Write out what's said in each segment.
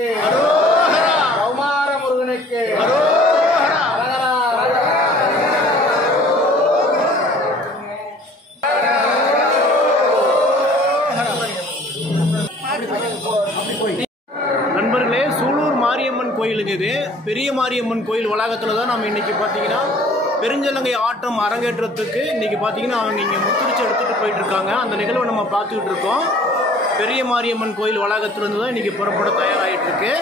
முருகனுக்கு கௌமார முருகனுக்கு நண்பர்களே, சூலூர் மாரியம்மன் கோயிலுக்கு இது பெரிய மாரியம்மன் கோயில் வளாகத்தில் தான் நம்ம இன்னைக்கு பார்த்தீங்கன்னா பெருஞ்சலங்கை ஆட்டம் அரங்கேற்றத்துக்கு இன்னைக்கு பார்த்தீங்கன்னா அவங்க இங்கே முத்திரிச்சு எடுத்துகிட்டு போயிட்டு இருக்காங்க. அந்த நிகழ்வை நம்ம பார்த்துக்கிட்டு இருக்கோம். பெரிய மாரியம்மன் கோயில் வளாகத்திலிருந்து தான் இன்னைக்கு புறப்பட தயாராகிட்டு இருக்கு.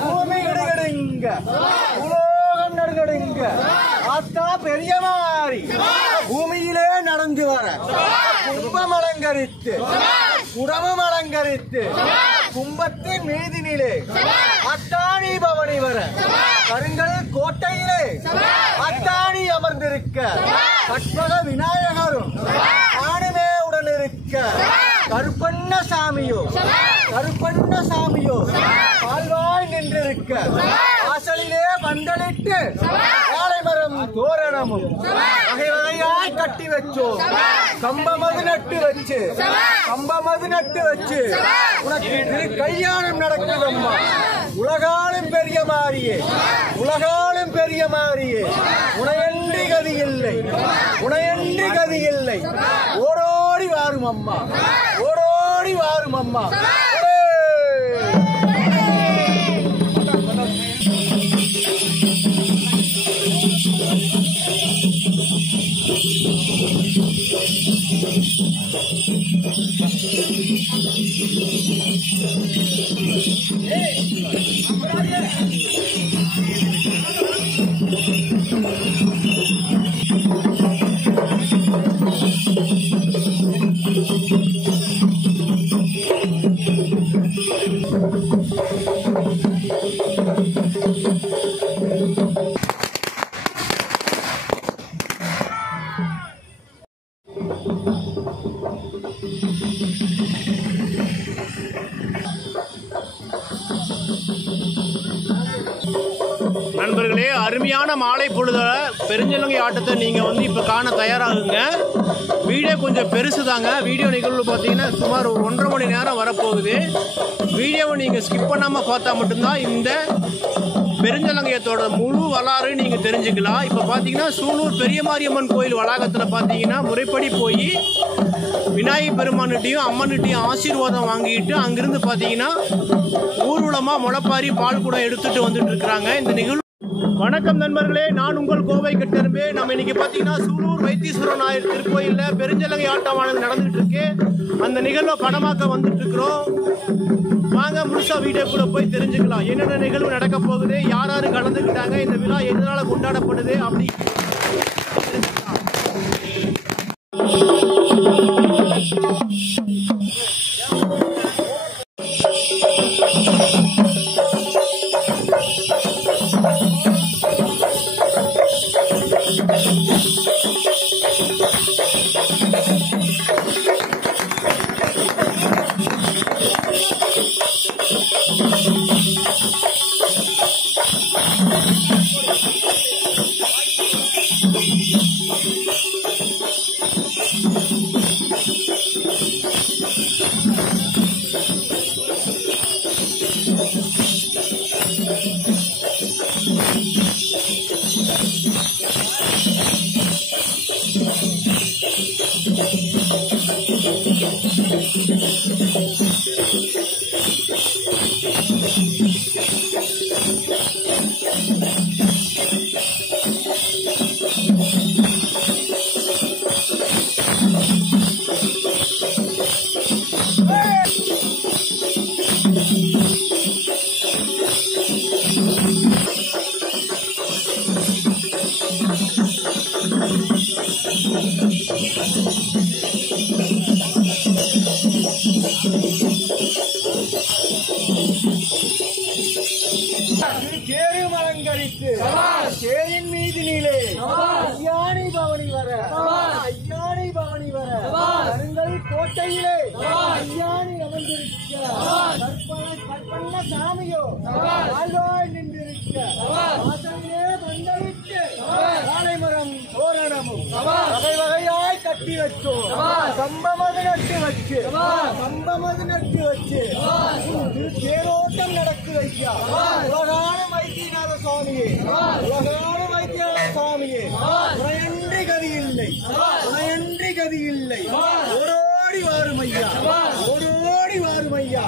பூமி இடுகடுங்க உலோகம் நடுகடுங்க ஆத்தா பெரிய மாறி பூமியிலே நடந்து வர கும்பம் அலங்கரித்து குடமும் அலங்கரித்து கும்பத்தின் மீதினிலே அத்தாணி பவனி வர கருங்கல் கோட்டையிலே அத்தாணி அமர்ந்திருக்க கற்பக விநாயகரும் ஆணுமே உடன் இருக்க கருப்பண்ண சாமியோ பால்வாய் நின்றிருக்க வாசலிலே பந்தலிட்டு வாழைமரம் தோரணமும் வகை வகையாய் கட்டி வச்சோம் கம்பமது நட்டு வச்சு உனக்கு திரு கல்யாணம் நடக்குதம்மா உலகாலும் பெரிய மாறியே உனையன்றி கதி இல்லை ஓடோடி வாரும் அம்மா நண்பர்களே, அருமையான மாலை பொழுத பெருஞ்சலங்கை ஆட்டத்தை நீங்கள் இப்போ காண தயாராகுங்க. வீடியோ கொஞ்சம் பெருசு தாங்க. வீடியோ நிகழ்வு பார்த்தீங்கன்னா சுமார் ஒரு 1.5 மணி நேரம் வரப்போகுது. வீடியோவை நீங்கள் ஸ்கிப் பண்ணாமல் பார்த்தா மட்டும்தான் இந்த பெருஞ்சலங்கையத்தோட முழு வரலாறு நீங்கள் தெரிஞ்சுக்கலாம். இப்போ பார்த்தீங்கன்னா சூலூர் பெரிய மாரியம்மன் கோயில் வளாகத்தில் பார்த்தீங்கன்னா முறைப்படி போய் விநாயகர் பெருமான்கிட்டையும் அம்மன்கிட்டையும் ஆசீர்வாதம் வாங்கிட்டு அங்கிருந்து பார்த்தீங்கன்னா ஊர்வலமாக முளைப்பாரி பால் கூட எடுத்துகிட்டு வந்துட்டு இருக்கிறாங்க இந்த நிகழ்வு. வணக்கம் நண்பர்களே, நான் உங்கள் கோவை கட்டரும்பே. நம்ம இன்னைக்கு பார்த்தீங்கன்னா சூலூர் வைத்தீஸ்வர நாயர் திருக்கோயிலில் பெருஞ்சலங்கை ஆட்டமானது நடந்துகிட்டு இருக்கு. அந்த நிகழ்வை படமாக்க வந்துட்டு இருக்கிறோம். வாங்க முழுசா வீடியோக்குள்ள போய் தெரிஞ்சுக்கலாம் என்னென்ன நிகழ்வு நடக்க போகுது, யார் யாரு கலந்துக்கிட்டாங்க, இந்த விழா எதனால கொண்டாடப்படுது அப்படி. தேரும் அலங்கரித்து தேரின் மீது நீலே ஐயானை பவனி வர கருங்கல் கோட்டையிலே ஐயானை அமர்ந்திருக்க கற்பண்ண சாமியோ வாழ்வாய் நின்றிருக்க வாசலிலே பந்தலிட்டு வாழைமரம் தோரணமும் வகை வகையாய் கட்டி வச்சோம் கம்பமது நட்டு வச்சு தேரோட்டம் நடக்கு வைக்கா உலகான வைத்தியநாத சுவாமியே உனையன்றி கதி இல்லை ஓடோடி வாரும் ஐயா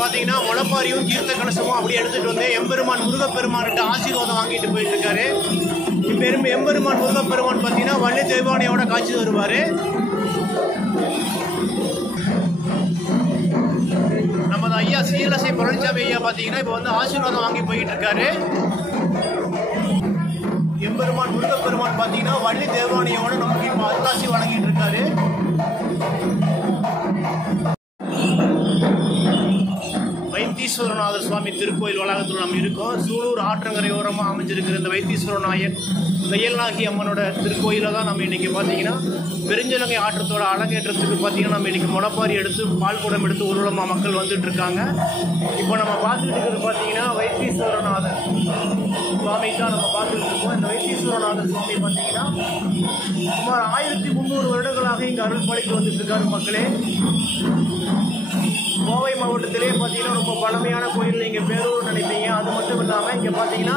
பார்த்தீங்கன்னா முளைப்பாரியும் தீர்த்த கலசமும் அப்படி எடுத்துட்டு வந்து எம்பெருமான் முருகப்பெருமான்கிட்ட ஆசீர்வாதம் வாங்கிட்டு போயிட்டு இருக்காரு. எம்பெருமான் முருகப்பெருமான் பார்த்தீங்கன்னா வள்ளி தெய்வானையோட காட்சி வருவாரு. நமது ஐயா சீலசை பழனிசாமி ஐயா பார்த்தீங்கன்னா இப்போ வந்து ஆசீர்வாதம் வாங்கி போயிட்டு இருக்காரு. எம்பெருமான் முருகப்பெருமான் பார்த்தீங்கன்னா வள்ளி தெய்வானையோட நமக்கு இப்போ அருளாசி வழங்கிட்டு இருக்காரு. வைத்தீஸ்வரநாதர் சுவாமி திருக்கோயில் வளாகத்தில் நம்ம இருக்கோம். சூலூர் ஆற்றங்கரையோரமாக அமைஞ்சிருக்கிற இந்த வைத்தீஸ்வரநாயர் தையல்நாயகி அம்மனோட திருக்கோயில தான் நம்ம இன்னைக்கு பார்த்தீங்கன்னா பெருஞ்சலங்கை ஆற்றத்தோட அலங்கேற்றத்துக்கு பார்த்தீங்கன்னா நம்ம இன்னைக்கு முளைப்பாரி எடுத்து பால் குடம் எடுத்து ஊர்வலமாக மக்கள் வந்துட்டு இருக்காங்க. இப்போ நம்ம பார்த்துட்டு இருக்கிறது பார்த்தீங்கன்னா வைத்தீஸ்வரநாதர் சுவாமி தான் நம்ம பார்த்துட்டு இருக்கோம். இந்த வைத்தீஸ்வரநாதர் சுவாமி பார்த்தீங்கன்னா சுமார் 1300 வருடங்களாக இங்கே அருள் பாலித்து வந்துட்டு இருக்காரு மக்களே. கோவை மாவட்டத்திலே பார்த்தீங்கன்னா ரொம்ப பழமையான கோயில் நீங்கள் பேரூர் நினைப்பீங்க. அது மட்டும் இல்லாமல் இங்கே பார்த்தீங்கன்னா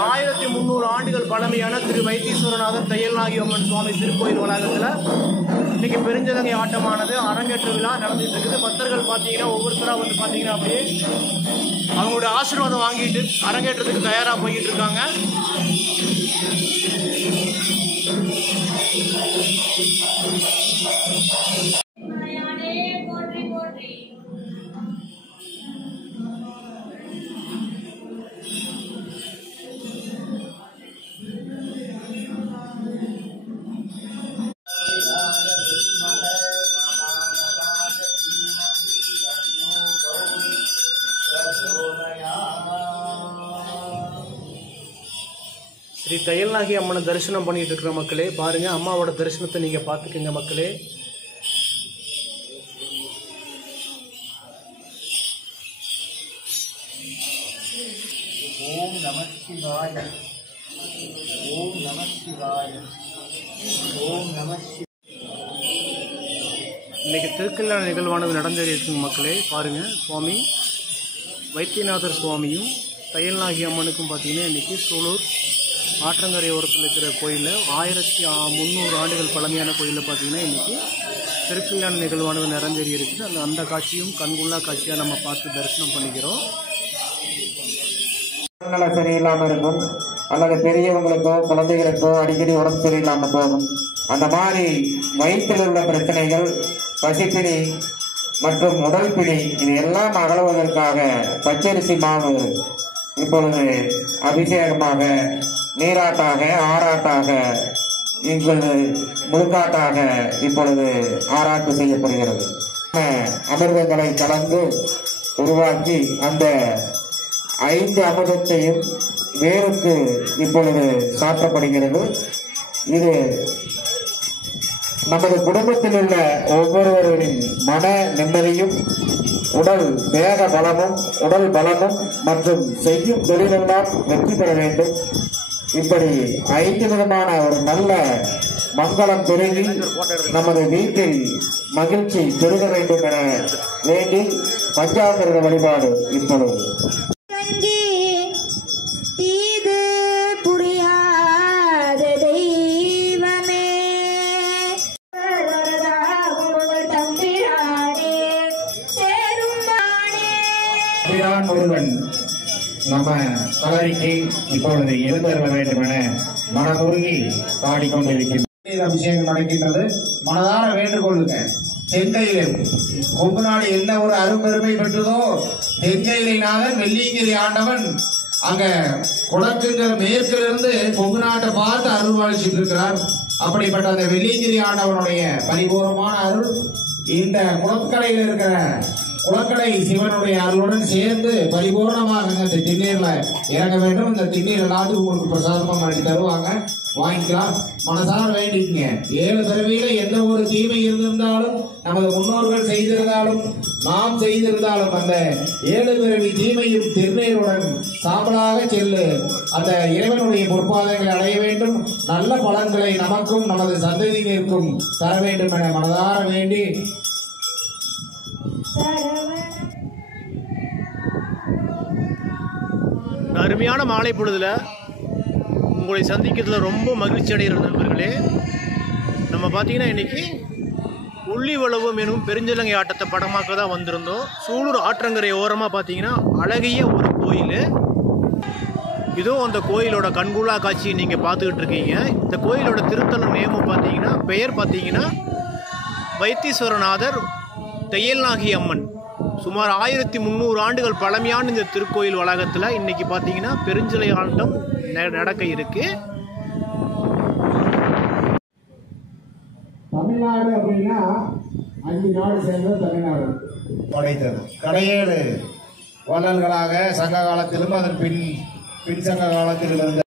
1300 ஆண்டுகள் பழமையான திரு வைத்தீஸ்வரநாதர் தையல்நாயகி அம்மன் சுவாமி திருக்கோயில் வளாகத்தில் இன்னைக்கு பெருஞ்சலங்கை ஆட்டமானது அரங்கேற்ற விழா நடந்துட்டு இருக்குது. பக்தர்கள் பார்த்தீங்கன்னா ஒவ்வொருத்தராக வந்து பார்த்தீங்கன்னா அப்படியே அவங்களோட ஆசீர்வாதம் வாங்கிட்டு அரங்கேற்றத்துக்கு தயாராக போய்கிட்டு இருக்காங்க. ஸ்ரீ தையல்நாயகி அம்மனை தரிசனம் பண்ணிட்டு இருக்கிற மக்களே பாருங்க, அம்மாவோட தரிசனத்தை நீங்க பார்த்துக்கங்க மக்களே. ஓம் நம சிவாய, ஓம் நம சிவாய, ஓம் நம சிவாய. இன்னைக்கு திருக்கல்யாண நிகழ்வானது நடந்தேறியிருக்குங்க மக்களே. பாருங்க, சுவாமி வைத்தியநாதர் சுவாமியும் தையல்நாயகி அம்மனுக்கும் பார்த்தீங்கன்னா இன்னைக்கு சூலூர் ஆற்றங்கரை ஓரத்தில் இருக்கிற கோயிலில் 1300 ஆண்டுகள் பழமையான கோயிலில் பார்த்தீங்கன்னா இன்னைக்கு திருக்கல்யாண நிகழ்வானது நடந்தேறி இருக்குது. அந்த காட்சியும் கண்குள்ளா காட்சியாக நம்ம பார்த்து தரிசனம் பண்ணிக்கிறோம். உடல்நல சரியில்லாமல் இருக்கும், அல்லது பெரியவங்களுக்கோ குழந்தைகளுக்கோ அடிக்கடி உடம்பு சரியில்லாமல் போகும். அந்த மாதிரி வயிற்றில் உள்ள பிரச்சனைகள், பசிப்பினி, மற்றும் உடல் பிடி இது எல்லாம் அகலுவதற்காக பச்சரிசி மாவு இப்பொழுது அபிஷேகமாக நீராட்டாக ஆராட்டாக இப்பொழுது முழுக்காட்டாக இப்பொழுது ஆராட்டு செய்யப்படுகிறது. அமிர்தங்களை கலந்து உருவாக்கி அந்த 5 அமிர்தத்தையும் வேருக்கு இப்பொழுது சாற்றப்படுகிறது. இது நமது குடும்பத்தில் உள்ள ஒவ்வொருவரின் மன நிம்மதியும் உடல் தேக பலமும் உடல் பலமும் மற்றும் செய்யும் தொழிலெல்லாம் வெற்றி பெற வேண்டும். இப்படி 5 விதமான ஒரு நல்ல மங்களம் பெருகி நமது வீட்டில் மகிழ்ச்சி பெருக வேண்டும் என வேண்டி பஞ்சாமிர்த வழிபாடு இப்பொழுது. இது புரியாத தெய்வமே தம்பிரானே சேரும் ஒருவன் நம்ம கலரிக்கு இப்பொழுது எழுந்தருள வேண்டும் என மனமுருகி பாடிக்கொண்டிருக்கின்ற அபிஷேகம் நடக்கின்றது. மனதார வேண்டுகொள்ளுங்க. தென்கையில் கொங்கு நாடு என்ன ஒரு அரும்பெருமை பெற்றதோ, தென்கையிலாளர் வெள்ளியங்கிரி ஆண்டவன் அங்க குடக்குங்கிற மேற்கிலிருந்து கொங்கு நாட்டை பார்த்து அருள் வாழ்ச்சிட்டு இருக்கிறார். அப்படிப்பட்ட அந்த வெள்ளியங்கிரி ஆண்டவனுடைய பரிபூர்ணமான அருள் இந்த குளக்கரையில் இருக்கிற குளக்கடை சிவனுடைய அருளுடன் சேர்ந்து பரிபூர்ணமாக இந்த திண்ணீர்ல இறங்க வேண்டும். இந்த திண்ணீர் எல்லாத்துக்கும் உங்களுக்கு பிரசாதமா பண்ணி தருவாங்க, வாங்கிக்கலாம். மனசார வேண்டிக்கங்க. 7 பிறவியில எந்த ஒரு தீமை இருந்திருந்தாலும், நமது முன்னோர்கள் செய்திருந்தாலும், நாம் செய்திருந்தாலும், அந்த 7 பிறவி தீமையும் திருநீருடன் சாம்பலாக செல்லு அந்த இறைவனுடைய பொற்பாதங்களை அடைய வேண்டும். நல்ல பலன்களை நமக்கும் நமது சந்ததியினருக்கும் தர வேண்டும் என மனதார வேண்டி அருமையான மாலை பொழுதுல உங்களை சந்திக்கிறதுல ரொம்ப மகிழ்ச்சி அடைகிற நண்பர்களே. நம்ம பார்த்தீங்கன்னா இன்னைக்கு உள்ளிவளவும் எனும் பெருஞ்சலங்கை ஆட்டத்தை படமாக்க தான் வந்திருந்தோம். சூலூர் ஆற்றங்கரை ஓரமாக பார்த்தீங்கன்னா அழகிய ஒரு கோயில். இதோ அந்த கோயிலோட கண்கூலா காட்சியை நீங்கள் பார்த்துக்கிட்டு இருக்கீங்க. இந்த கோயிலோட திருத்தலம் நேமம் பார்த்தீங்கன்னா பெயர் பார்த்தீங்கன்னா வைத்தீஸ்வரநாதர் தையல்நாகி அம்மன். சுமார் 1300 ஆண்டுகள் பழமையான இந்த திருக்கோயில் வளாகத்தில் இன்னைக்கு பார்த்தீங்கன்னா பெருஞ்சிலை ஆட்டம் நடக்க இருக்கு. தமிழ்நாடு அப்படின்னா 5 நாடு சேர்ந்தது தமிழ்நாடு படைத்தது. கடையேழு வள்ளல்களாக சங்க காலத்திலும் அதன் பின் சங்க காலத்திலும் இருந்த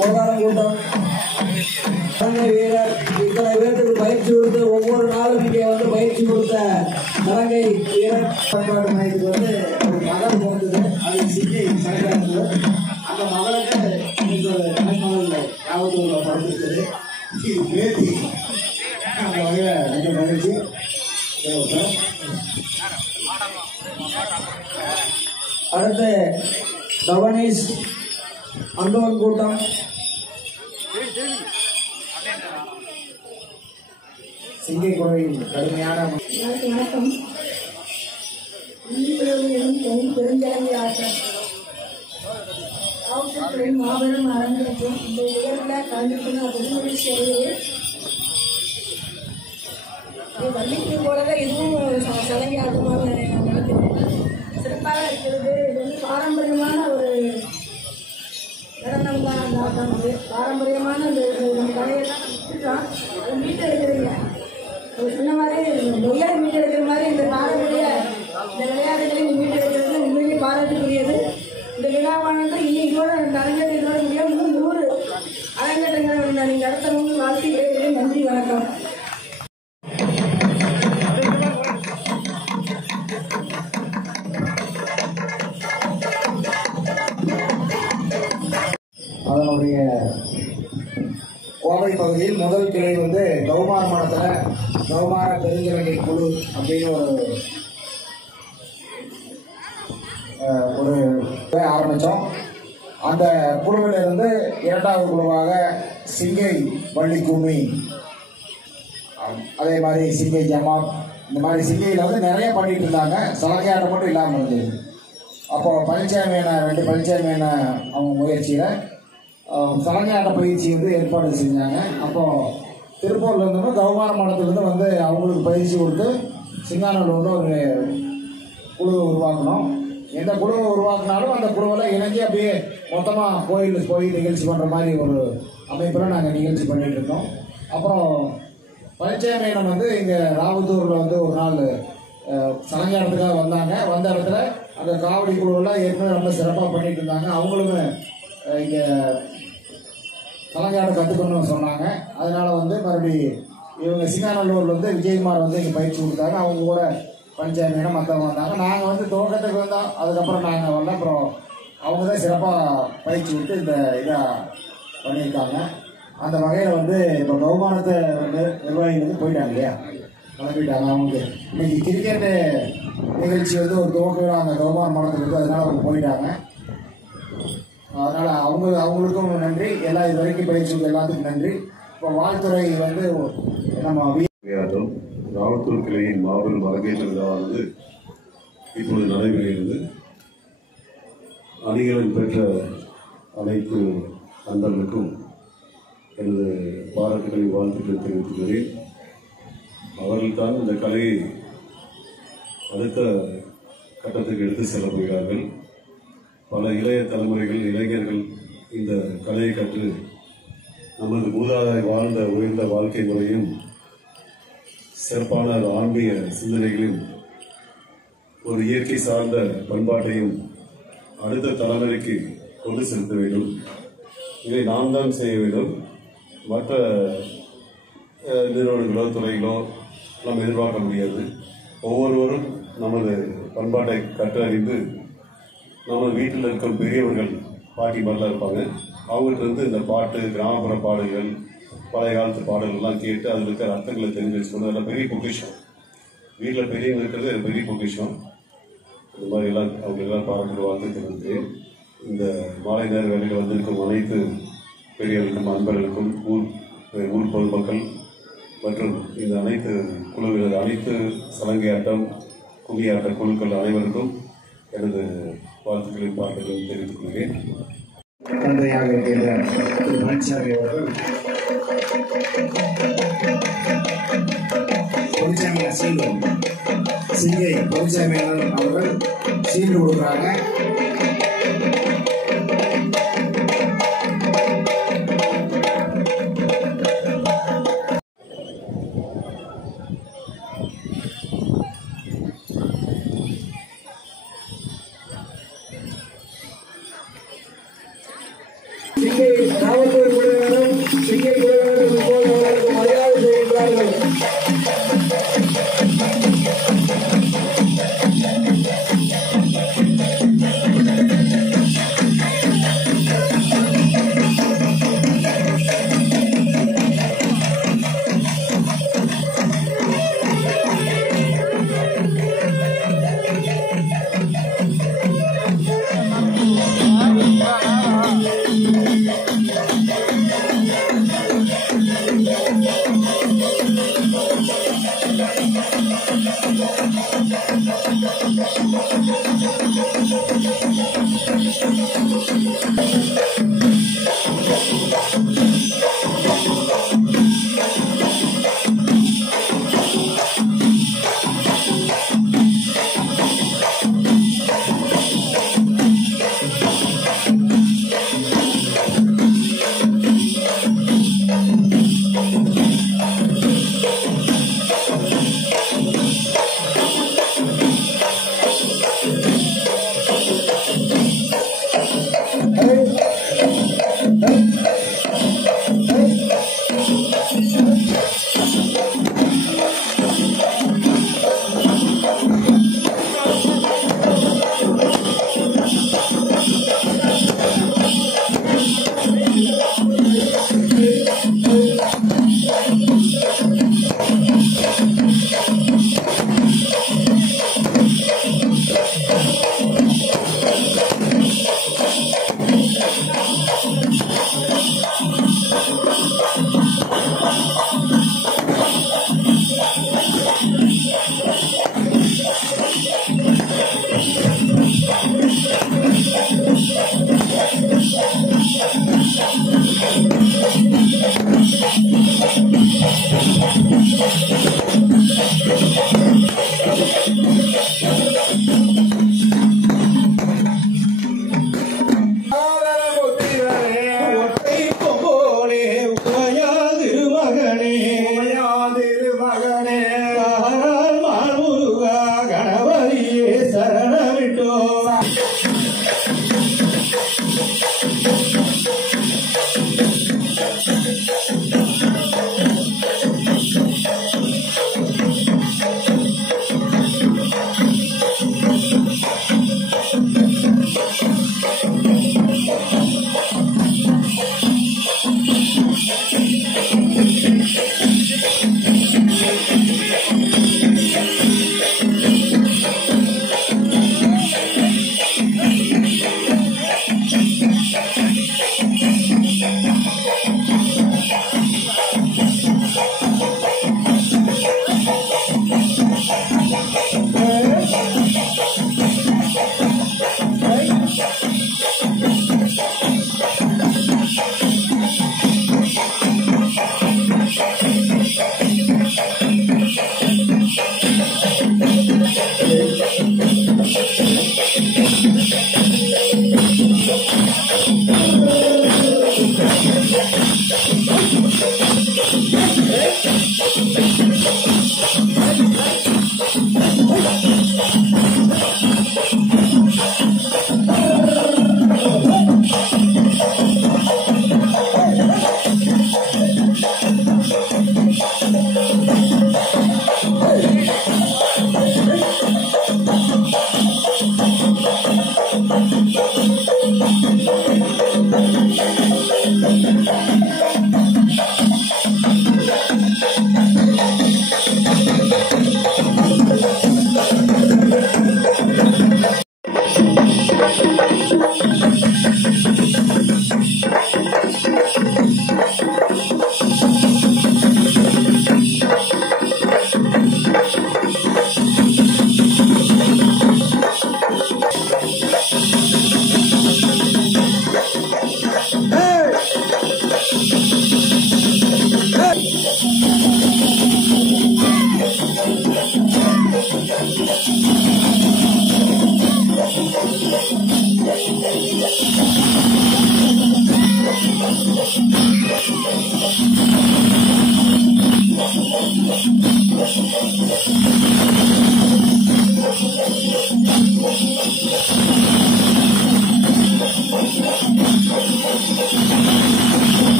கூட்டம் இலங்கை வீரர் இத்தனை பேருக்கு பயிற்சி கொடுத்து ஒவ்வொரு நாளும் இங்கே வந்து பயிற்சி கொடுத்த இலங்கை வீரர் பண்பாட்டு மையத்துக்கு வந்து ஒரு மகள் பிறந்தது. அது சிங்கை சரக்கானது. அந்த மகளுக்கு இன்னைக்கு ஒரு கலைமகள் ஞாபகத்தில் படுத்திருக்குது. இது பேத்தி. அந்த வகையில் மிக மகிழ்ச்சி. அடுத்து தவனேஷ் அந்தவன் கூட்டம் சிங்கை கோவில் கடுமையான வணக்கம். பெருஞ்சலங்கை ஆட்டம் மாபெரும் அரங்கேற்றம் இந்த நிகழ்வில் கலந்துக்கணும் அப்படின்னு மகிழ்ச்சி அடைகிறது. வள்ளிக்கு போலவே இதுவும் சலங்கை ஆட்டமாக நடக்குது. சிறப்பாக இருக்கிறது. இது வந்து பாரம்பரியமான ஒரு நடனம் தான். அந்த ஆட்டம் வந்து பாரம்பரியமான நம்ம கலையெல்லாம் விட்டுட்டோம். அது மீட்டு எடுக்கிறீங்க. சொன்ன மாதிரி நொய்யார் மீட்டு எடுக்கிற மாதிரி இந்த பாரம்பரிய இந்த விளையாட்டுகளை மீட்டு எடுக்கிறது உண்மையிலேயே பாராட்டுக்குரியது. இந்த விழாவானது இன்னைக்கோட இந்த அரங்கேற்றத்தோட முடியும். இன்னும் 100 அரங்கேற்றங்களை நீங்கள் நடத்தணும்னு வாழ்த்து கேட்கிறேன். நன்றி, வணக்கம். அதனுடைய கோவை பகுதியில் முதல் கிளை வந்து கௌமார மடத்தில் கௌமார பெருஞ்சலங்கை குழு அப்படின்னு ஒரு ஆரம்பித்தோம். அந்த குழுவில் இருந்து இரண்டாவது குழுவாக சிங்கை வள்ளி கும்மி, அதே மாதிரி சிங்கை ஜமாத், இந்த மாதிரி சிங்கையில் வந்து நிறைய பண்ணிட்டு இருந்தாங்க. சலங்கையாட்டம் மட்டும் இல்லாமல் இருந்தது. அப்போது பழனிசாமியான 2 பழனிசாமியான அவங்க முயற்சியில் சலங்கையாட்ட பயிற்சி வந்து ஏற்பாடு செஞ்சாங்க. அப்போது திருப்பூர்லேருந்து கௌமார மடத்துலேருந்து வந்து அவங்களுக்கு பயிற்சி கொடுத்து சிங்கானூரில் ஒரு குழுவை உருவாக்கணும். எந்த குழுவை உருவாக்கினாலும் அந்த குழுவில் இணைஞ்சு அப்படியே மொத்தமாக கோயிலுக்கு போய் நிகழ்ச்சி பண்ணுற மாதிரி ஒரு அமைப்பில் நாங்கள் நிகழ்ச்சி பண்ணிகிட்டு இருக்கோம். அப்புறம் பழனிசாமியினம் வந்து இங்கே ராவத்தூரில் வந்து ஒரு நாள் சலங்கையாட்டத்துக்காக வந்தாங்க. வந்த இடத்துல அந்த காவடி குழுவெல்லாம் ஏற்கனவே ரொம்ப சிறப்பாக பண்ணிட்டு இருந்தாங்க. அவங்களுமே இங்கே சலங்கையாட்டம் கற்றுக்கணும்னு சொன்னாங்க. அதனால் வந்து மறுபடி இவங்க சிங்காநல்லூரில் வந்து விஜயகுமார் வந்து இங்கே பயிற்சி கொடுத்தாங்க. அவங்க கூட பஞ்சாயத்து மற்றவங்க வந்தாங்க. நாங்கள் வந்து துவக்கத்துக்கு வந்தோம். அதுக்கப்புறம் நாங்கள் வரல. அப்புறம் அவங்க தான் சிறப்பாக பயிற்சி கொடுத்து இந்த இதாக பண்ணியிருக்காங்க. அந்த வகையில் வந்து இப்போ கௌமானத்தை வந்து நிர்வாகிகள் வந்து போயிட்டாங்க இல்லையா, கிளம்பிட்டாங்க. அவங்களுக்கு இன்னைக்கு கிரிக்கெட்டு நிகழ்ச்சி வந்து ஒரு துவக்க அந்த கௌமார மடத்தில் இருக்குது. அதனால் அவங்க போயிட்டாங்க. அதனால் அவங்களுக்கும் நன்றி. எல்லா இது வரைக்கும் பயிற்சி எல்லாத்துக்கும் நன்றி. இப்போ வாழ்த்துறை வந்து நம்ம ராவத்தூர் கிளையின் மாபெரும் அரங்கேற்ற விழாவானது இப்பொழுது நடைபெறுகிறது. அணிகலன் பெற்ற அனைத்து நண்பர்களுக்கும் எனது பாராட்டுகளை வாழ்த்துக்களை தெரிவித்துக்கிறேன். அவர்கள்தான் இந்த கலையை அடுத்த கட்டத்துக்கு எடுத்து செல்ல போகிறார்கள். பல இளைய தலைமுறைகள் இளைஞர்கள் இந்த கலையை கற்று நமது மூதாதை வாழ்ந்த உயர்ந்த வாழ்க்கை முறையும் சிறப்பான ஆன்மீக சிந்தனைகளையும் ஒரு இயற்கை சார்ந்த பண்பாட்டையும் அடுத்த தலைமுறைக்கு கொண்டு செலுத்த வேண்டும். இதை நாம் தான் செய்ய வேண்டும். மற்ற நிறுவனங்களோ துறைகளோ நாம் எதிர்பார்க்க முடியாது. ஒவ்வொருவரும் நமது பண்பாட்டை கற்றறிந்து நமது வீட்டில் இருக்கும் பெரியவர்கள் பாட்டிமாரெலாம் இருப்பாங்க. அவங்கள்ட்ட இருந்து இந்த பாட்டு, கிராமப்புற பாடல்கள், பழைய காலத்து பாடல்கள்லாம் கேட்டு அதில் இருக்கிற அர்த்தங்களை தெரிஞ்சு வச்சுக்கணும். அதெல்லாம் பெரிய பொக்கிஷம். வீட்டில் பெரியவங்க இருக்கிறது பெரிய பொக்கிஷம். இந்த மாதிரி எல்லாம் அவங்க எல்லாம் பாராட்டு வாழ்த்து தெரிவிக்கிறேன். இந்த மாலை நேர வேலையில் வந்திருக்கும் அனைத்து பெரியவர்களுக்கும் அன்பர்களுக்கும் ஊர் பொதுமக்கள் மற்றும் இந்த அனைத்து குழுவினர், அனைத்து சலங்கையாட்டம் கும்மியாட்ட குழுக்கள் அனைவருக்கும் எனது வாழ்த்துக்களை பாட்டுகளை தெரிவித்துக் கொள்கிறேன். தந்தையாக இருக்கின்ற திரு பழனிசாமி அவர்கள் பொதுச்சாமியார் சீல் சிங்கை பொதுச்சாமியார் அவர்கள் சீல் கொடுக்குறாங்க. ராவத்தூர்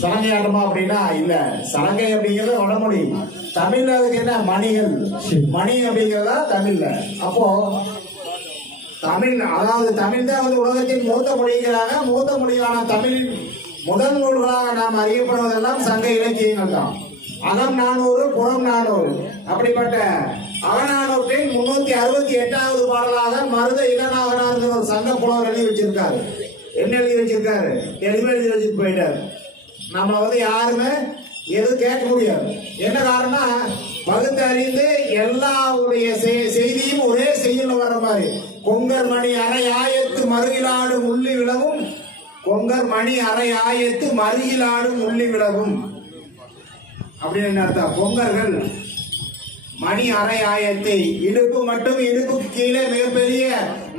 சலங்கை ஆட்டமா அப்படின்னா இல்ல, சலங்கை அப்படிங்கறது வடமொழி. தமிழ்ல அதுக்கு என்ன மணிகள், மணி அப்படிங்கறதா தமிழ்ல. அப்போ தமிழ், அதாவது தமிழ் தான் வந்து உலகத்தின் மூத்த மொழிங்கிறாங்க. மூத்த மொழியான தமிழின் முதல் நூல்களாக நாம் அறியப்படுவதெல்லாம் சங்க இலக்கியங்கள் தான். அகம் 400 புறம் 400. அப்படிப்பட்ட அகநானூற்றில் 368வது பாடலாக மருத இளநாகனார் ஒரு சங்க புலவர் எழுதி வச்சிருக்காரு. என்ன எழுதி வச்சிருக்காரு? தெளிவா எழுதி வச்சுட்டு போயிட்டாரு. நம்ம வந்து யாருமே எதுவும் கேட்க முடியாது. என்ன காரணம்? பகுத்து அறிந்து எல்லாருடைய செய்தியும் ஒரே செய்யுள்ள வர்ற மாதிரி. கொங்கர் மணி அரை ஆயத்து மருகிலாடும் உள்ளி விழவும், கொங்கர் மணி அரை ஆயத்து மருகிலாடும் உள்ளி விழவும் அப்படின்னு அர்த்தம். கொங்கர்கள் மணி அரை ஆயத்தை, இடுப்பு மட்டும் இடுப்புக்கு கீழே மிகப்பெரிய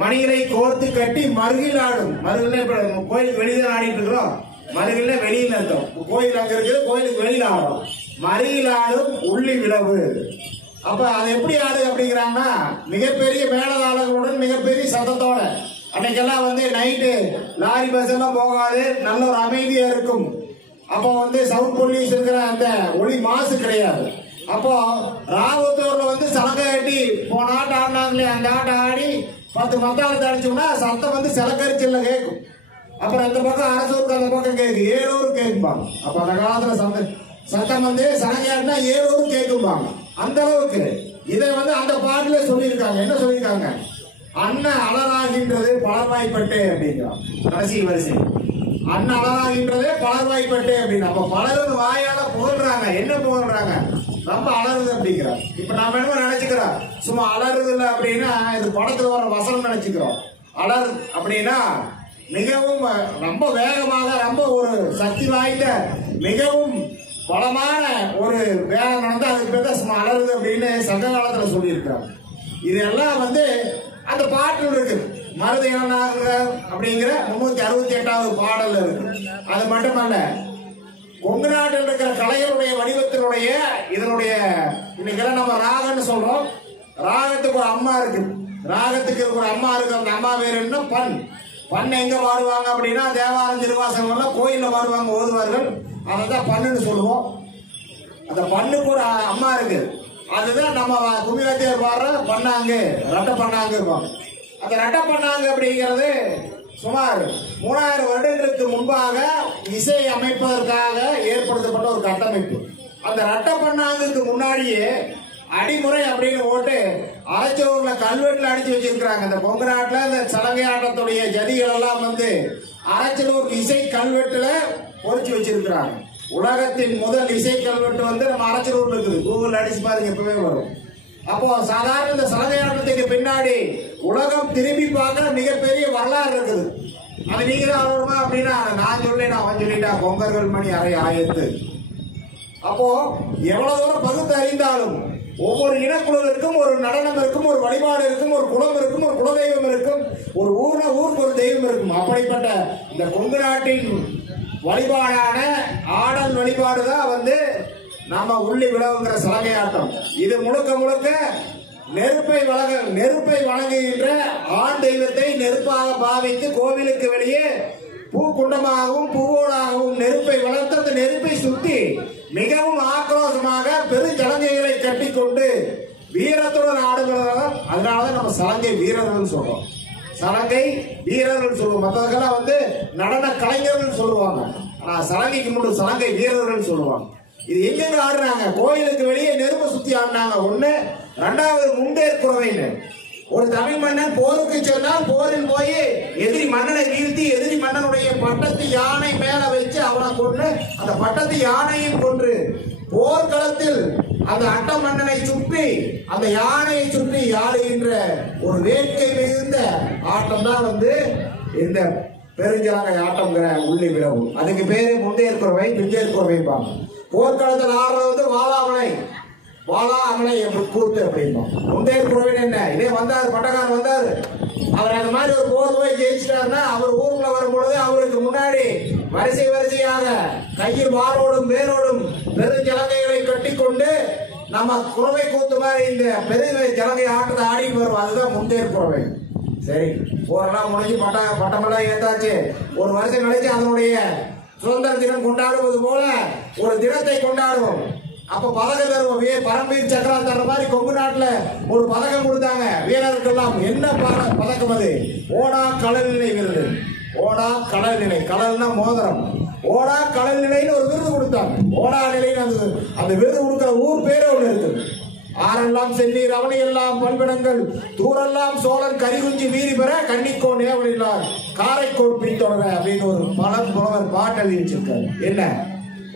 மணிகளை கோர்த்து கட்டி மருகில் ஆடும். மருகில் கோயிலுக்கு வெளியில ஆடிட்டு இருக்கிறோம். மருகில வெளியில அர்த்தம். கோயில் அங்க இருக்குது, கோயிலுக்கு வெளியில ஆடும். மருகில் ஆடும் உள்ளி விழவு. அப்ப அது எப்படி ஆடு அப்படிங்கிறாங்கன்னா, மிகப்பெரிய மேலதாளங்களுடன் மிகப்பெரிய சத்தத்தோட. அன்னைக்கெல்லாம் வந்து நைட்டு லாரி பஸ் எல்லாம் போகாது, நல்ல ஒரு அமைதியா இருக்கும். அப்போ வந்து சவுண்ட் பொல்யூஷன் இருக்கிற அந்த ஒளி மாசு கிடையாது. அப்போ ராவத்தூர்ல வந்து சலங்கை கட்டி போன ஆட்டம் ஆடினாங்களே, அந்த ஆட்டம் ஆடி 10 மத்தாளத்தை அடிச்சோம்னா சத்தம் வந்து சிலக்கரிச்சல்ல கேட்கும். அப்புறம் அந்த பக்கம் அரசூருக்கு அந்த பக்கம் கேட்கும், 7 ஊர் கேட்கும்பாங்க. அப்ப அந்த காலத்துல சத்தம் வந்து சலங்கை ஆடினா 7 ஊர் கேட்கும்பாங்க. அந்த அளவுக்கு இதை வந்து அந்த பாட்டுல சொல்லியிருக்காங்க. என்ன சொல்லியிருக்காங்க? அண்ணன் அலராகின்றது பலர்வாய்ப்பட்டு அப்படிங்கிறான் கடைசி வரிசை. அண்ணன் அலராகின்றதே பலர்வாய்ப்பட்டு அப்படின்னு. அப்ப பலரும் வாயால புகழ்றாங்க. என்ன புகழ்றாங்க? ரொம்ப அலறுது அப்படிங்கிறார். இப்ப நாம என்ன நினைச்சுக்கிறோம்? சும்மா அலறுது இல்ல அப்படின்னா இது படத்துல வர வசனம் நினைச்சுக்கிறோம். அலர் அப்படின்னா மிகவும் ரொம்ப வேகமாக, ரொம்ப ஒரு சக்தி வாய்ந்த, மிகவும் பலமான ஒரு வேகம் நடந்து அதுக்கு பேர் தான் சும்மா அலறுது அப்படின்னு சங்க காலத்துல சொல்லியிருக்கிறார். இதெல்லாம் வந்து அந்த பாட்டில் இருக்கு. மருத இளநாகனார் அப்படிங்கிற 368வது பாடல் இருக்கு. அது மட்டுமல்ல, கொங்கு நாட்டில் இருக்கிற கலைகளுடைய வடிவத்தினுடைய இதனுடைய இன்னைக்கு நம்ம ராகன்னு சொல்றோம். ராகத்துக்கு ஒரு அம்மா இருக்கு. ராகத்துக்கு ஒரு அம்மா இருக்கு. அந்த அம்மா பேர் என்ன? பண். பண்ணை எங்க பாடுவாங்க அப்படின்னா தேவாரம் திருவாசகம் கோயில்ல பாடுவாங்க, ஓதுவார்கள். அதான் பண்ணுன்னு சொல்லுவோம். அந்த பண்ணுக்கு ஒரு அம்மா இருக்கு. அதுதான் நம்ம கும்மிவாத்தியார் பாடுற பண்ணாங்கு, ரெட்டை பண்ணாங்கு இருக்கும். அந்த ரெட்டை பண்ணாங்கு அப்படிங்கிறது சுமார் 3000 வருடங்களுக்கு முன்பாக இசை அமைப்பதற்காக ஏற்படுத்தப்பட்ட ஒரு கட்டமைப்பு. அந்த ரெட்டை பண்ணாங்குக்கு முன்னாடியே அடிமுறை அப்படின்னு போட்டு அரச்சலூர்ல கல்வெட்டுல அடிச்சு வச்சிருக்கிறாங்க. இந்த கொங்கு நாட்டுல இந்த சலங்கை ஆட்டத்துடைய ஜதிகள் எல்லாம் வந்து அரச்சலூர் இசை கல்வெட்டுல பொறிச்சு வச்சிருக்கிறாங்க. உலகத்தின் முதல் இசை கல்வெட்டு வந்து நம்ம அரச்சலூர்ல இருக்குது. கூகுள் அடிச்சு பாருங்க, எப்பவே வரும். அப்போ சாதாரண இந்த சலங்கை ஆட்டத்துக்கு பின்னாடி உலகம் திரும்பி பார்க்க மிகப்பெரிய வரலாறு இருக்குது. அது நீங்க தான் வருமா அப்படின்னா நான் சொல்லேன், அவன் சொல்லிட்டான் கொங்கர்கள் மணி அறை ஆயத்து. அப்போ எவ்வளவு தூரம் பகுத்து அறிந்தாலும் ஒவ்வொரு இனக்குழுவிற்கும் ஒரு நடனம் இருக்கும், ஒரு வழிபாடு இருக்கும், ஒரு குலம் இருக்கும், ஒரு குலதெய்வம் இருக்கும், ஒரு ஊருக்கு ஒரு தெய்வம் இருக்கும். அப்படிப்பட்ட இந்த கொங்கு நாட்டின் வழிபாடான ஆடல் வழிபாடு தான் வந்து நாம உள்ளி விழவுங்கிற சலங்கை ஆட்டம். இது முழுக்க முழுக்க நெருப்பை வழங்குகின்ற ஆண் தெய்வத்தை நெருப்பாக பாவித்து கோவிலுக்கு வெளியே பூக்குண்டமாகவும் பூவோடாகவும் நெருப்பை வளர்த்து அந்த நெருப்பை சுத்தி மிகவும் ஆக்ரோஷமாக பெருஞ்சலங்கைகளை கட்டிக்கொண்டு வீரத்துடன் ஆடுகிறதால அதனாலதான் நம்ம சலங்கை வீரர்கள் சொல்றோம். சலங்கை வீரர்கள் சொல்லுவோம். மற்றதுக்கெல்லாம் வந்து நடன கலைஞர்கள் சொல்லுவாங்க. ஆனா சலங்கைக்கு முன்னாடி சலங்கை வீரர்கள் சொல்லுவாங்க. இது எங்க ஆடுறாங்க? கோயிலுக்கு வெளியே நெருப்பை சுத்தி ஆடினாங்க. ஒண்ணு. ரெண்டாவது முண்டேர் குறவைன்னு ஒரு தமிழ் மன்னன் போருக்கு சொன்னால் போரில் போய் எதிரி மன்னனை வீழ்த்தி எதிரி மன்னனுடைய பட்டத்து யானை மேல வச்சு அவனை கொன்று அந்த பட்டத்து யானையும் கொன்று போர்க்களத்தில் அந்த அட்ட மன்னனை சுற்றி அந்த யானையை சுற்றி ஆடுகின்ற ஒரு வேட்கை மிகுந்த ஆட்டம் தான் வந்து இந்த பெருஞ்சலங்கை ஆட்டம்ங்கிற உள்ளி விழவு. அதுக்கு பேரு முண்டேர் குறவை, பிஞ்சேர் குறவைப்பாங்க. போர்க்களத்தில் ஆடுறது வந்து வாழா அமலை கூத்து அப்படின்போம். முண்டேர் குறவின் என்ன? இதே வந்தாரு, பட்டக்காரன் வந்தாரு, அவர் அந்த மாதிரி ஒரு போர் போய் ஜெயிச்சிட்டாருன்னா அவர் ஊருக்குள்ள வரும்பொழுது அவருக்கு முன்னாடி வரிசையாக கையில் வாரோடும் வேரோடும் பெருஞ்சலங்கைகளை கட்டி கொண்டு நம்ம குறவை கூத்து மாதிரி இந்த பெருஞ்சலங்கை ஆட்டத்தை ஆடிட்டு வருவோம். அதுதான் முண்டேர் குறவை. சரி, போரெல்லாம் முடிஞ்சு பட்டமெல்லாம் ஏத்தாச்சு. ஒரு வருஷம் கழிச்சு அதனுடைய சுதந்திர தினம் கொண்டாடுவது போல ஒரு தினத்தை கொண்டாடுவோம். அப்ப பதக்கம் தருவோம். பரம்பீர் சக்கரா தர்ற மாதிரி கொங்கு நாட்டுல ஒரு பதக்கம் கொடுத்தாங்க வீரர்கள்லாம். என்ன பதக்கம் அது? ஓடா கடல் நிலை விருது. ஓடா கடல் நிலை, கடல்னா மோதிரம். ஓடா கடல் நிலைன்னு ஒரு விருது கொடுத்தாங்க. ஓடா நிலைன்னு அந்த விருது கொடுக்கிற ஊர் பேரே ஒண்ணு இருக்குது. ஆரெல்லாம் செல்லி ரவணி எல்லாம் பல்பிடங்கள் தூரெல்லாம் சோழன் கரிகுஞ்சி வீரி பெற கன்னிக்கோன் ஏவலில்லார் காரைக்கோட் பின்தொடர அப்படின்னு ஒரு பலன் புலவர் பாட்டு எழுதி வச்சிருக்காரு. என்ன?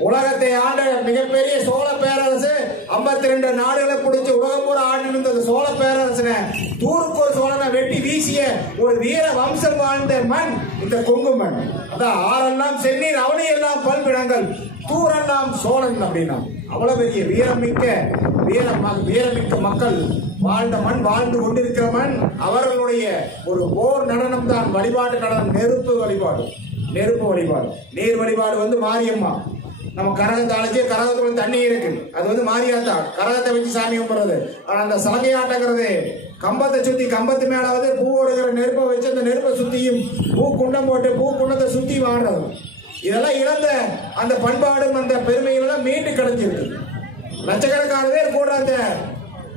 உலகத்தை ஆண்ட மிகப்பெரிய சோழ பேரரசு 52 நாடுகளை பிடிச்சி உலகம் பூரா ஆண்டு இருந்தது சோழ பேரரசு. தூருக்கு ஒரு சோழனை வெட்டி வீசிய ஒரு வீர வம்சம் வாழ்ந்த மண் இந்த கொங்கு மண். அதான் ஆரெல்லாம் சென்னீர் அவனி எல்லாம் பல்பிடங்கள் தூரெல்லாம் சோழன் அப்படின்னா அவ்வளவு பெரிய வீரமிக்க மக்கள் வாழ்ந்த மண், வாழ்ந்து கொண்டிருக்கிற மண். அவர்களுடைய ஒரு போர் நடனம் தான் வழிபாட்டு நடனம். நெருப்பு வழிபாடு. நீர் வழிபாடு வந்து மாரியம்மா. நம்ம கரகத்தை அழைச்சி கரகத்துல தண்ணி இருக்கு, அது வந்து மாரியாத்தா. கரகத்தை வச்சு சாமி கும்பிடுறது. ஆனா அந்த சலங்கை ஆட்டங்கிறது கம்பத்தை சுத்தி கம்பத்து மேல வந்து பூ ஓடுகிற நெருப்பை வச்சு அந்த நெருப்பை சுத்தியும் பூ குண்டம் போட்டு பூ குண்டத்தை சுத்தி வாடுறது. இதெல்லாம் இழந்த அந்த பண்பாடும் அந்த பெருமைகள் எல்லாம் மீண்டு கிடைச்சிருக்கு. லட்சக்கணக்கான பேர் கூட அந்த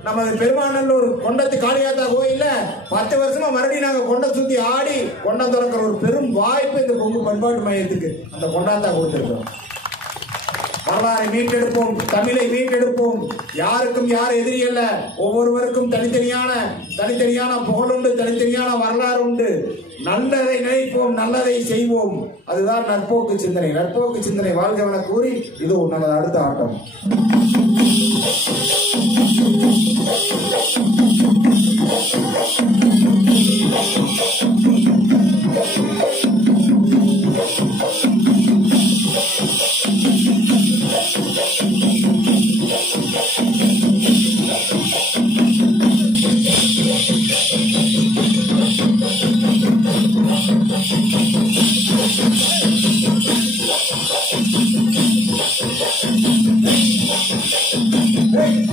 நமது பெருமாநல்லூர் கொண்டத்து காளியாத்தா கோயில்ல 10 வருஷமா மறுபடியும் நாங்க கொண்ட சுத்தி ஆடி கொண்டம் திறக்கிற ஒரு பெரும் வாய்ப்பு இந்த கொங்கு பண்பாட்டு மையத்துக்கு அந்த கொண்டாத்தா கொடுத்திருக்கிறோம். வரலாறை மீட்டெடுப்போம், தமிழை மீட்டெடுப்போம். யாருக்கும் யார் எதிரி அல்ல. ஒவ்வொருவருக்கும் தனித்தனியான புகழுண்டு, தனித்தனியான வரலாறு உண்டு. நல்லதை நினைப்போம், நல்லதை செய்வோம். அதுதான் நற்போக்கு சிந்தனை வாழ்கவன கூறி இது நமது அடுத்த ஆட்டம். Hey!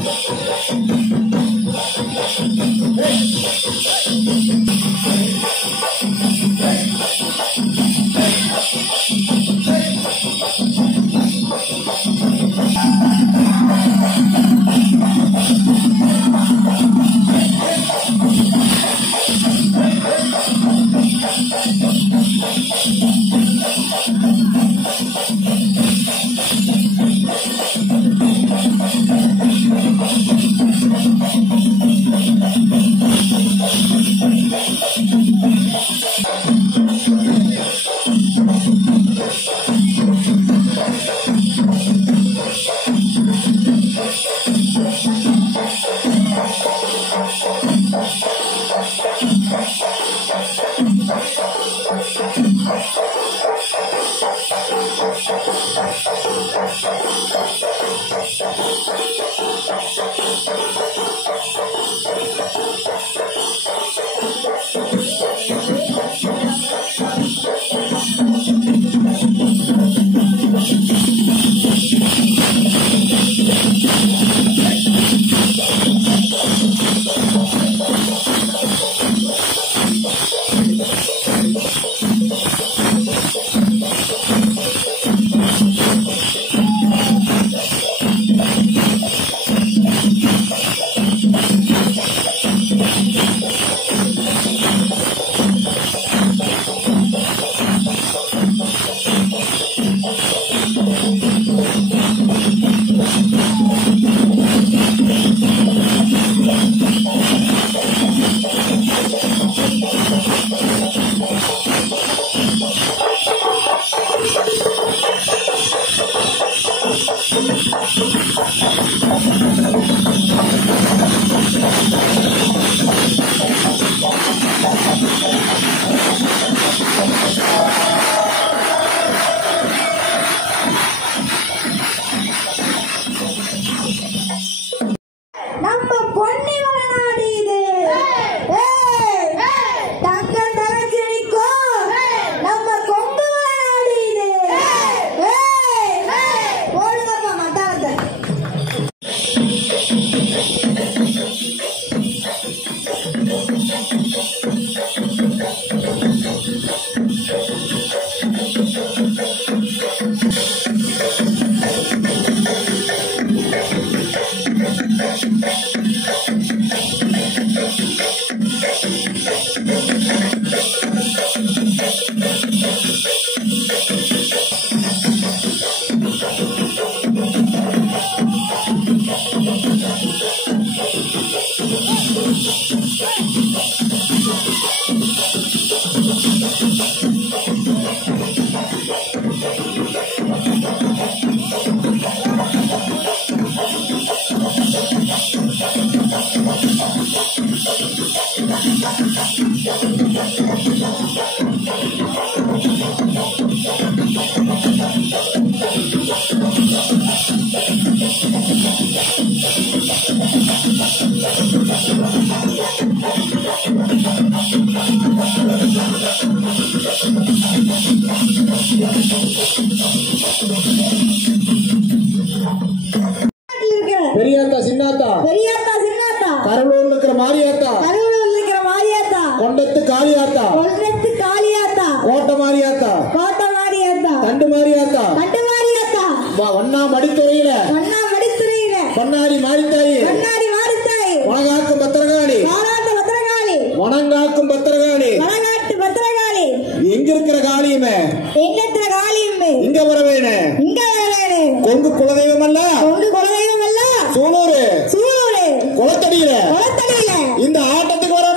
பெரியாத்தா சின்னாத்தா கரவலூர்ல இருக்கிற மாரியாத்தா கொண்டத்து காளியாத்தா கோட்டை மாரியாத்தா தண்டு மாரியாத்தா வண்ணா மடித்துறையில பொன்னாரி மாரித்தாயி வணங்காக்கும் பத்திரகாளி வணங்காக்கும் பத்திரகாளி எங்க இருக்கிற காளியுமே இங்க வர வேணும் கொங்கு குலதெய்வம் அல்ல சூலூரு குளத்தடியில இந்த ஆட்டத்துக்கு வரணும்.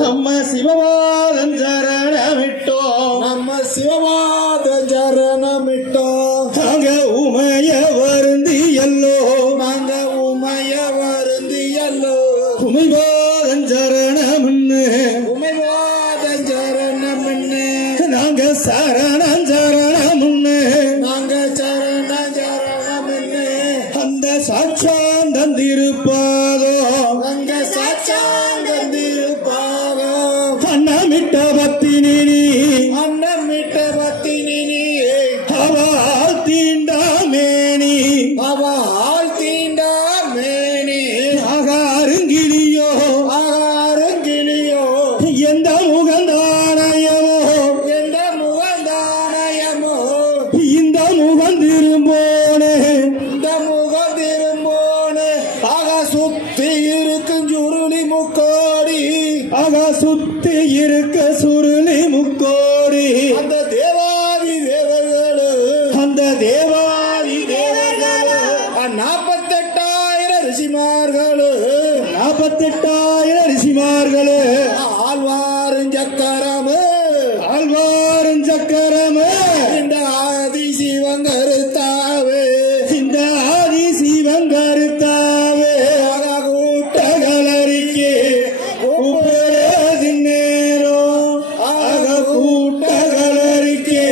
நம்ம சிவவாதம் சரணமிட்டோம், நம்ம சிவவாதம் சரணமிட்டோம். நாங்க உமைய வருந்தியல்லோ, நாங்க உமைய வருந்தியல்லோ. உமைவாதம் சரணம்னு, உமைவாதம் சரணம்னு. நாங்க சரணம் சரணம்னு, நாங்க சரணம் சரணம்னு. அந்த சாட்சாம் தந்திருப்பாதோ, அங்க சாட்சாம் தந்திருப்பாதோ. அன்னமிட்ட பத்தினி, அன்னமிட்ட பத்தினி. அவள் தீண்டாமேனி, அவள் தீண்டாமேனி. ஆகாருங்கிலியோ, ஆகாருங்கிலியோ. எந்த முகந்தானயமோ, எந்த முகந்தானயமோ. இந்த முகம் திரும்போனே, இந்த முகம் திரும்போனே. ஆகா சுத்தி இருக்கும் சுருளி முக்கோடி, ஆகா சுத்தி இருக்க சுருளி முக்கோடி. அந்த தேவாதி தேவர்களு, அந்த தேவாதி தேவர்களு. 48,000 ரிஷிமார்களு, 48,000 ரிஷிமார்களு. ஆழ்வாரும் சக்கரமு, ஆழ்வாரும் சக்கரமு. இந்த ஆதி சிவங்கருத்தாவே, இந்த ஆதி சிவங்கருத்தாவே. கூட்டகளறிக்கே கூப்பிடுறதின் நேரம், ஆக கூட்டகளறிக்கே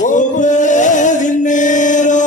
கூப்பிடுறதின் நேரம்.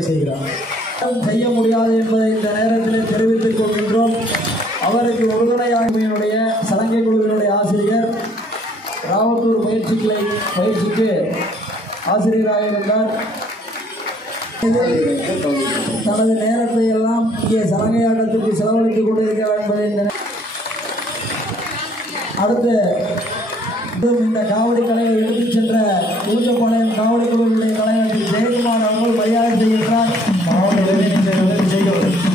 செய்கிறார். செய்ய முடியாது என்பதை இந்த நேரத்தில் தெரிவித்துக் கொள்கின்றோம். அவருக்கு உறுதுணையாகிய சலங்கை குழுவினுடைய ஆசிரியர் ராவத்தூர் பயிற்சிக்கு ஆசிரியராக இருந்தார். தனது நேரத்தை எல்லாம் இங்கே சலங்கையாட்டத்துக்கு செலவழித்துக் கொண்டிருக்கிறார் என்பதை அடுத்து இந்த காவடி கலையை எடுத்துச் சென்ற ஊஞ்சப்பாளையம் காவடி குழுவினுடைய தலைவர் ஜெயக்குமார் அவர்கள் மரியாதை செய்கின்றார். மாவட்ட உதவி செய்கிறோம்.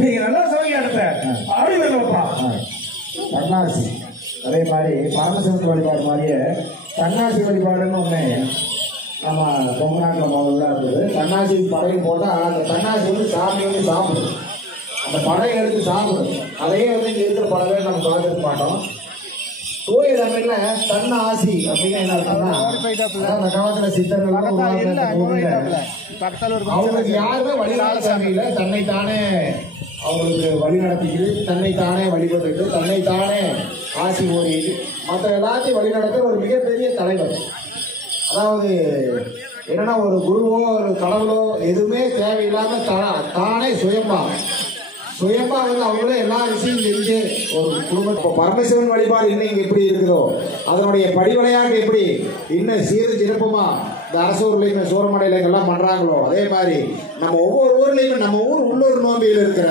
நீங்க நல்லா சோகி அடுத்த அப்படி வரலப்பா. தன்னாசி அதே மாதிரி பரமசிவத்து வழிபாடு மாதிரியே தன்னாசி வழிபாடுன்னு ஒண்ணு நம்ம தமிழ்நாட்டில் முதல்ல இருந்தது. தன்னாசி படையும் போட்டால் அந்த தன்னாசி வந்து சாமி வந்து சாப்பிடும், அந்த படையை எடுத்து சாப்பிடும். அதையே வந்து இங்கே இருக்கிற படவே நம்ம பார்த்துக்க மாட்டோம். தூய தமிழ்ல தன்னாசி அப்படின்னு என்ன அர்த்தம்னா, அந்த காலத்துல சித்தர்கள் அவங்களுக்கு யாருமே வழிநடத்த இல்லை, தன்னைத்தானே அவங்களுக்கு வழி நடத்திக்கிட்டு தன்னைத்தானே வழிபட்டுட்டு தன்னைத்தானே ஆசி ஓடிட்டு மற்ற எல்லாத்தையும் வழிநடத்த ஒரு மிகப்பெரிய தலைவர். அதாவது என்னன்னா ஒரு குருவோ ஒரு கடவுளோ எதுவுமே தேவையில்லாம தானே சுயம்பா வந்து அவங்களே எல்லா விஷயம் செஞ்சு ஒரு குடும்ப பரமசிவன் வழிபாடு இன்னைக்கு எப்படி இருக்குதோ அதனுடைய படிவனையாக எப்படி இன்னும் சீர சிறப்புமா இந்த அரசூர்லையுமே சூரமடையில எல்லாம் பண்றாங்களோ அதே மாதிரி நம்ம ஒவ்வொரு ஊர்லயுமே நம்ம ஊர் உள்ளூர் நோம்பியில் இருக்கிற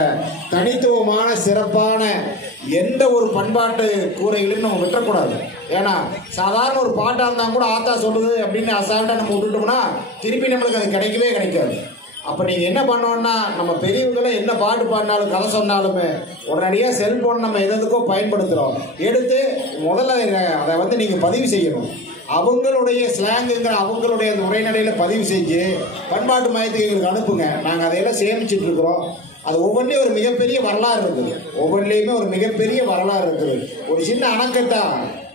தனித்துவமான சிறப்பான எந்த ஒரு பண்பாட்டு கூரைகளையும் நம்ம விட்டுறக்கூடாது. ஏன்னா சாதாரண ஒரு பாட்டா இருந்தா கூட ஆத்தா சொல்லுது அப்படின்னு அசால்ட்டா நம்ம விட்டுட்டோம்னா திருப்பி நம்மளுக்கு அது கிடைக்கவே கிடைக்காது. அப்ப நீங்க என்ன பண்ணோம்னா நம்ம பெரியவங்களை என்ன பாட்டு பாடினாலும் கதை சொன்னாலுமே உடனடியா செல்போன் நம்ம எதுக்கோ பயன்படுத்துறோம், எடுத்து முதல்ல அதை வந்து நீங்க பதிவு செய்யணும். அவங்களுடைய ஸ்லாங்குங்கிற அவங்களுடைய அந்த உரைநடையில பதிவு செஞ்சு பண்பாட்டு மையத்துக்கு எங்களுக்கு அனுப்புங்க. நாங்கள் அதையெல்லாம் சேமிச்சுட்டு இருக்கிறோம். அது ஒவ்வொன்றையும் ஒரு மிகப்பெரிய வரலாறு இருக்குது, ஒவ்வொன்றிலையுமே ஒரு மிகப்பெரிய வரலாறு இருக்குது. ஒரு சின்ன அணைக்கட்டா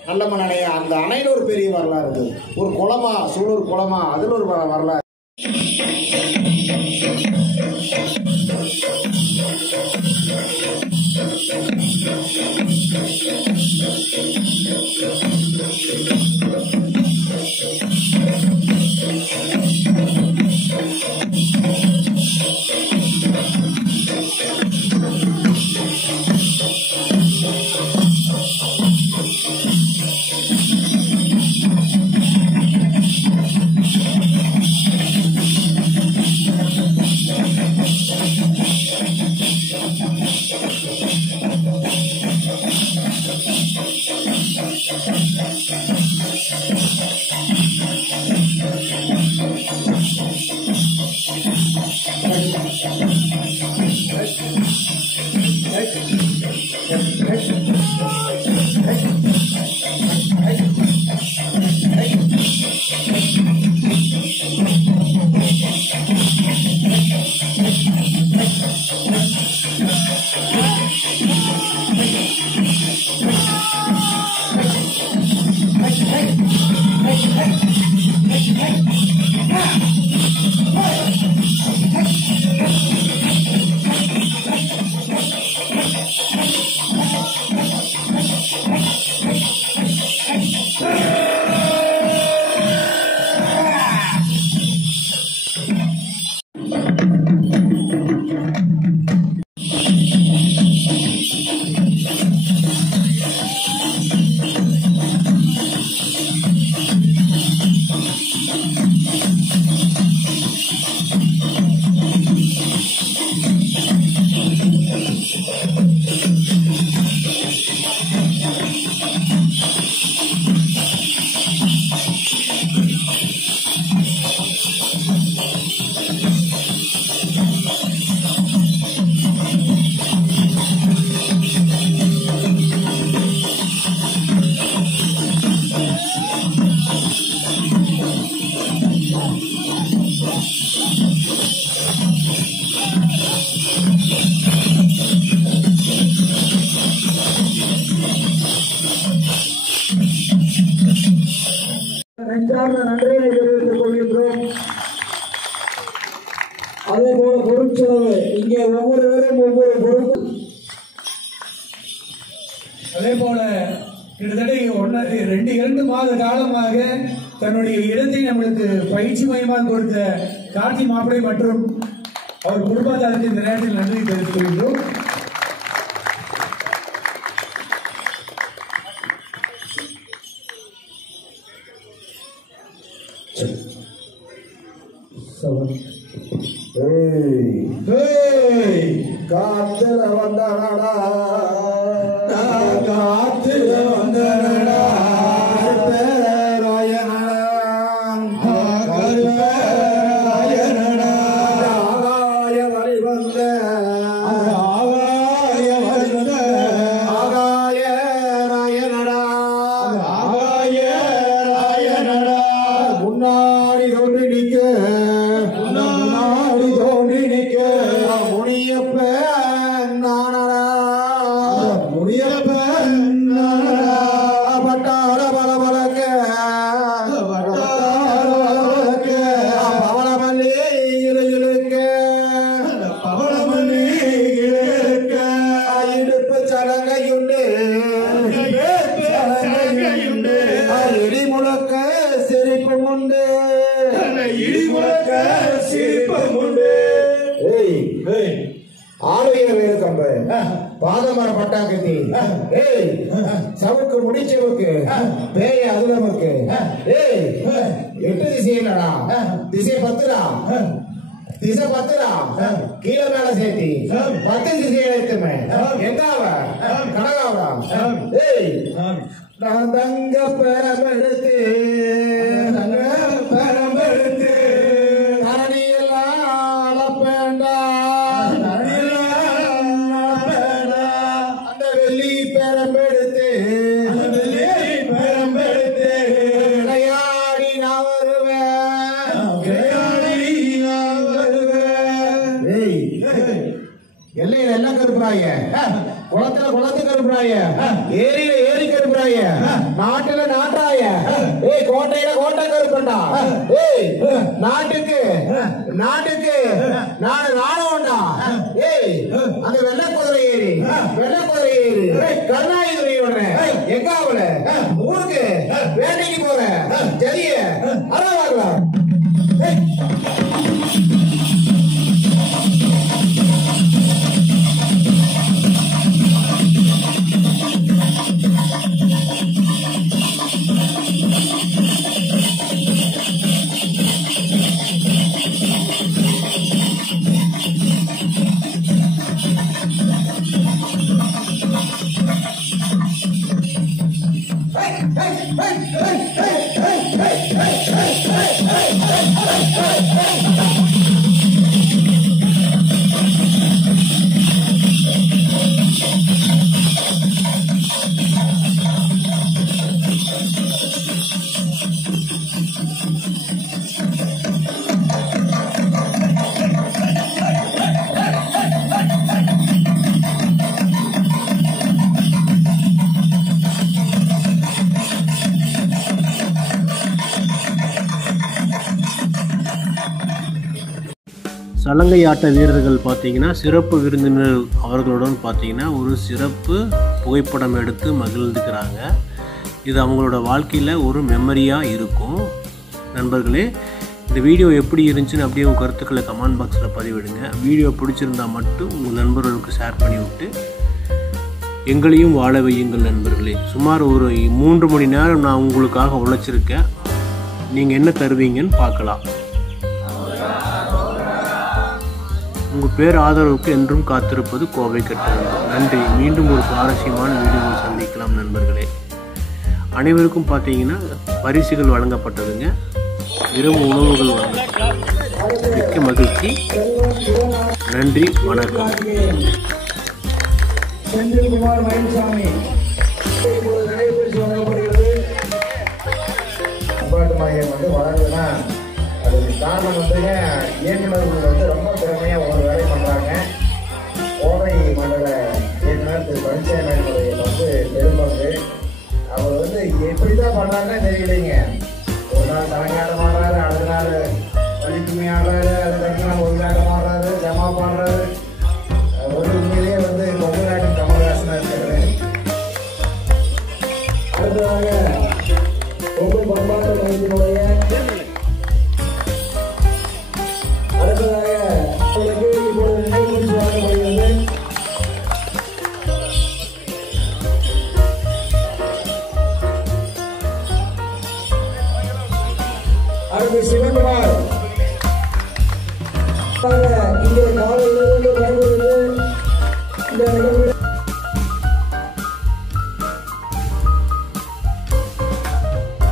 நல்லம்மன் அணை, அந்த அணையில ஒரு பெரிய வரலாறு இருக்குது. ஒரு குளமா சூலூர் குளமா அதுல ஒரு வரலாறு. நன்றியை தெரிவித்துக் கொள்கின்றோம். அதே போல பொருட்செலவு இங்கே ஒவ்வொருவரும் ஒவ்வொரு பொருள், அதே போல கிட்டத்தட்ட 2 மாத காலமாக தன்னுடைய இடத்தை நம்மளுக்கு பயிற்சி மையமாக கொடுத்த கார்த்தி மாப்பிளை மற்றும் அவர் குடும்பத்தாருக்கு இந்த நேரத்தில் நன்றி தெரிவித்துக் கொள்கின்றோம். காத்துல வந்தாடா, காத்துல வந்தாடா, முன்னாடி தோன்றி நிற்க முடியப்பன் நானடா பட்டார பலபலக்க பவளமல்லி இழுக்க இடுப்பு சலங்கையுண்டு இடி முழக்க சிரிப்பும் உண்டு ஆலய வேலுக்கம்பு பாதமர பட்டாக்கத்தி சவுக்கு முடிச்சவுக்கு பேய அதுலமுக்கு 8 திசையிலடா திசை 10டா திசை 10டா கீழே மேல சேர்த்தி 10 திசையை எடுத்துமே எங்காவ கனகாவடா நான் தங்க பெறமெடுத்து தரணியெல்லாம் அளப்பேண்டா அந்த வெள்ளி பெறம்பெடுத்து விளையாடி நான் வருவேன் எல்லையில எல்லாம் கருப்புறாய குளத்துல குளத்து கருப்புறாய ஏரியில ஏரி கருப்புறாய நாட்டுல நாட்டாய கோட்டையில கோட்டை கருப்பண்டா நாட்டுக்கு நாட்டுக்கு ராணுவம்டா அந்த வெள்ளை குதிரை ஏறி கருணாயுதரி எங்காவல ஊருக்கு வேட்டைக்கு போற ஜரிய அறவாங்களா சலங்கை ஆட்ட வீரர்கள் பார்த்தீங்கன்னா சிறப்பு விருந்தினர் அவர்களுடன் பார்த்தீங்கன்னா ஒரு சிறப்பு புகைப்படம் எடுத்து மகிழ்ந்துக்கிறாங்க. இது அவங்களோட வாழ்க்கையில் ஒரு மெமரியாக இருக்கும். நண்பர்களே, இந்த வீடியோ எப்படி இருந்துச்சுன்னு அப்படியே உங்கள் கருத்துக்களை கமெண்ட் பாக்ஸில் பதிவிடுங்க. வீடியோ பிடிச்சிருந்தால் மட்டும் உங்கள் நண்பர்களுக்கு ஷேர் பண்ணி விட்டு எங்களையும் வாழ வையுங்கள் நண்பர்களே. சுமார் ஒரு 3 மணி நேரம் நான் உங்களுக்காக உழைச்சிருக்கேன். நீங்கள் என்ன தருவீங்கன்னு பார்க்கலாம். உங்கள் பேர் ஆதரவுக்கு என்றும் காத்திருப்பது கோவை கட்டணம். நன்றி. மீண்டும் ஒரு சுவாரஸ்யமான வீடியோவில் சந்திக்கலாம் நண்பர்களே. அனைவருக்கும் பார்த்தீங்கன்னா பரிசுகள் வழங்கப்பட்டதுங்க. இரவு உணவுகள் வழங்கப்பட்டது. மிக்க மகிழ்ச்சி. நன்றி, வணக்கம். செந்தில்குமார் மயில்சாமி வழங்கப்படுகிறது. அம்பாட்டு மாரியம்மன் வந்து வளருதுன்னா அதுக்கு காரணம் வந்துங்க இயக்குநர்கள் வந்து ரொம்ப திறமையாக ஒரு வேலை பண்ணுறாங்க. கோவை மண்டல இயக்குனர் திரு பழனிசாமி வந்து பெரும்பங்கு. அவர் வந்து எப்படி தான் பண்ணுறாங்கன்னு தெரியலைங்க. ஒரு நாள் தலைஞாட்டம் ஆடுறாரு, அடுத்த நாள் வலிக்குமி ஆடுறாரு, அதுக்கடுத்த நாள் ஒழுங்காட்டம் ஆடுறாரு, ஜமா பாடுறாரு. ஒரு உண்மையிலேயே வந்து கொங்கு நாட்டின் கமல்ஹாசனாக இருக்கிறது. அடுத்ததாக கொங்கு பண்பாட்டு மையத்தினுடைய அடுத்ததாக இப்பொழுது நிகழ்ச்சி வழங்கப்படுகிறது. அடுத்து சிவகுமார் இங்கே காலையில்